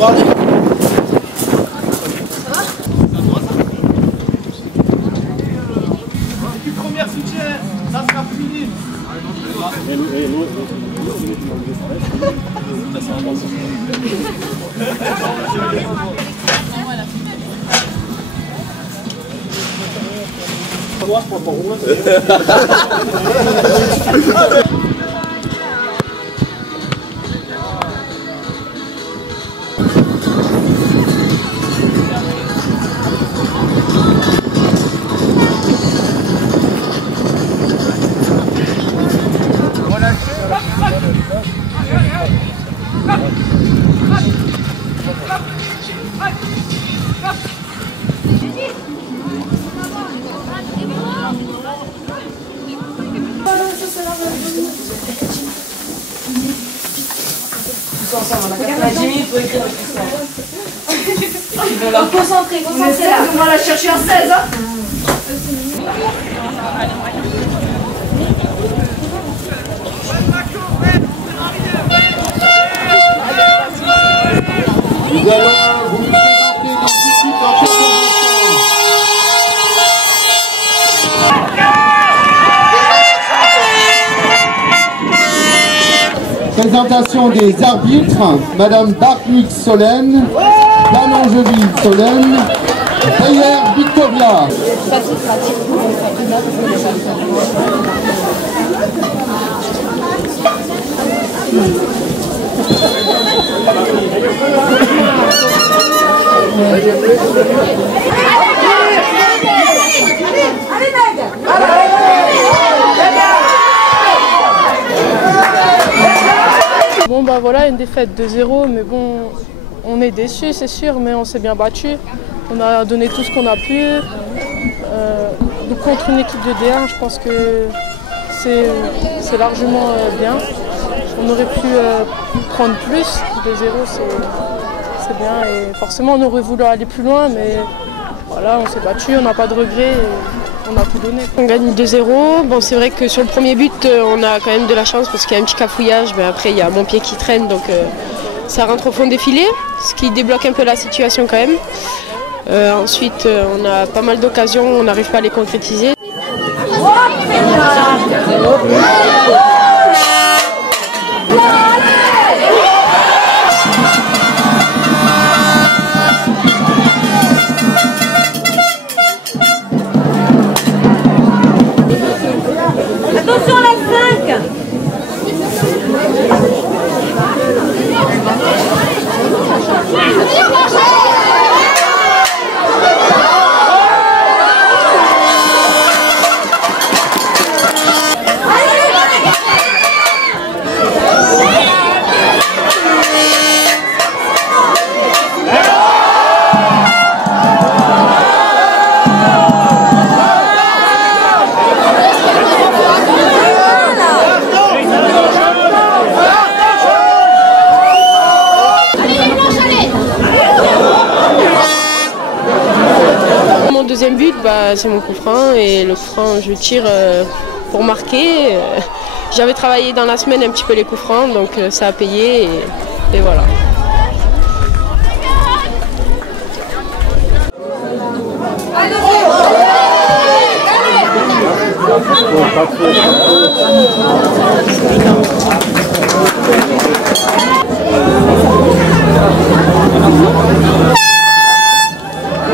va. Première soutien, ça sera fini. Concentrez, on va la chercher en 16, hein. Nous allons vous présenter les équipes en présentation des arbitres, Madame Bartmix Solène, Danangeville Solène, Bayer Victoria. Bon bah voilà, une défaite de 0, mais bon, on est déçus c'est sûr, mais on s'est bien battu. On a donné tout ce qu'on a pu. Donc contre une équipe de D1, je pense que c'est largement bien. On aurait pu prendre plus, de 0 c'est bien, et forcément on aurait voulu aller plus loin, mais voilà, on s'est battu, on n'a pas de regrets. On a tout donné. On gagne 2-0. Bon, c'est vrai que sur le premier but, on a quand même de la chance parce qu'il y a un petit cafouillage, mais après il y a mon pied qui traîne, donc ça rentre au fond des filets, ce qui débloque un peu la situation quand même. Ensuite, on a pas mal d'occasions, on n'arrive pas à les concrétiser. Attention à la 5. Mon deuxième but, c'est mon coup franc, et le coup franc, je tire pour marquer. J'avais travaillé dans la semaine un petit peu les coups francs, donc ça a payé, et voilà.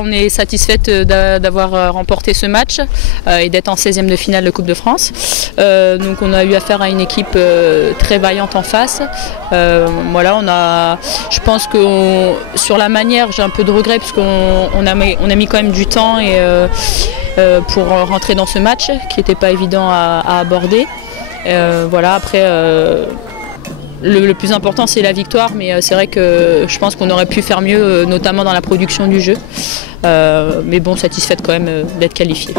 On est satisfaite d'avoir remporté ce match et d'être en 16e de finale de Coupe de France. Donc on a eu affaire à une équipe très vaillante en face. Voilà, je pense que sur la manière, j'ai un peu de regret puisqu'on a mis quand même du temps pour rentrer dans ce match qui n'était pas évident à aborder. Voilà, après le plus important c'est la victoire, mais c'est vrai que je pense qu'on aurait pu faire mieux, notamment dans la production du jeu. Mais bon, satisfaite quand même d'être qualifiée.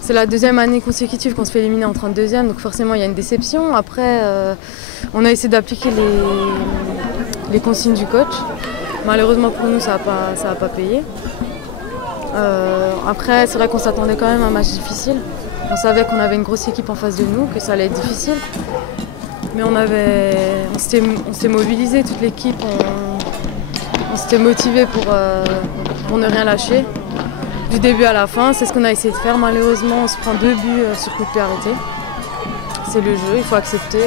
C'est la deuxième année consécutive qu'on se fait éliminer en 32e, donc forcément il y a une déception. Après, on a essayé d'appliquer les consignes du coach. Malheureusement pour nous, ça n'a pas payé. Après, c'est vrai qu'on s'attendait quand même à un match difficile. On savait qu'on avait une grosse équipe en face de nous, que ça allait être difficile. Mais on s'était mobilisé, toute l'équipe, on s'était motivé pour ne rien lâcher. Du début à la fin, c'est ce qu'on a essayé de faire. Malheureusement, on se prend 2 buts sur coup de pied arrêté. C'est le jeu, il faut accepter.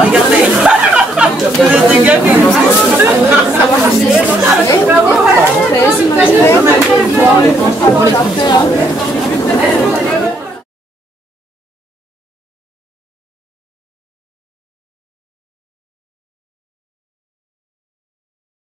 Regardez.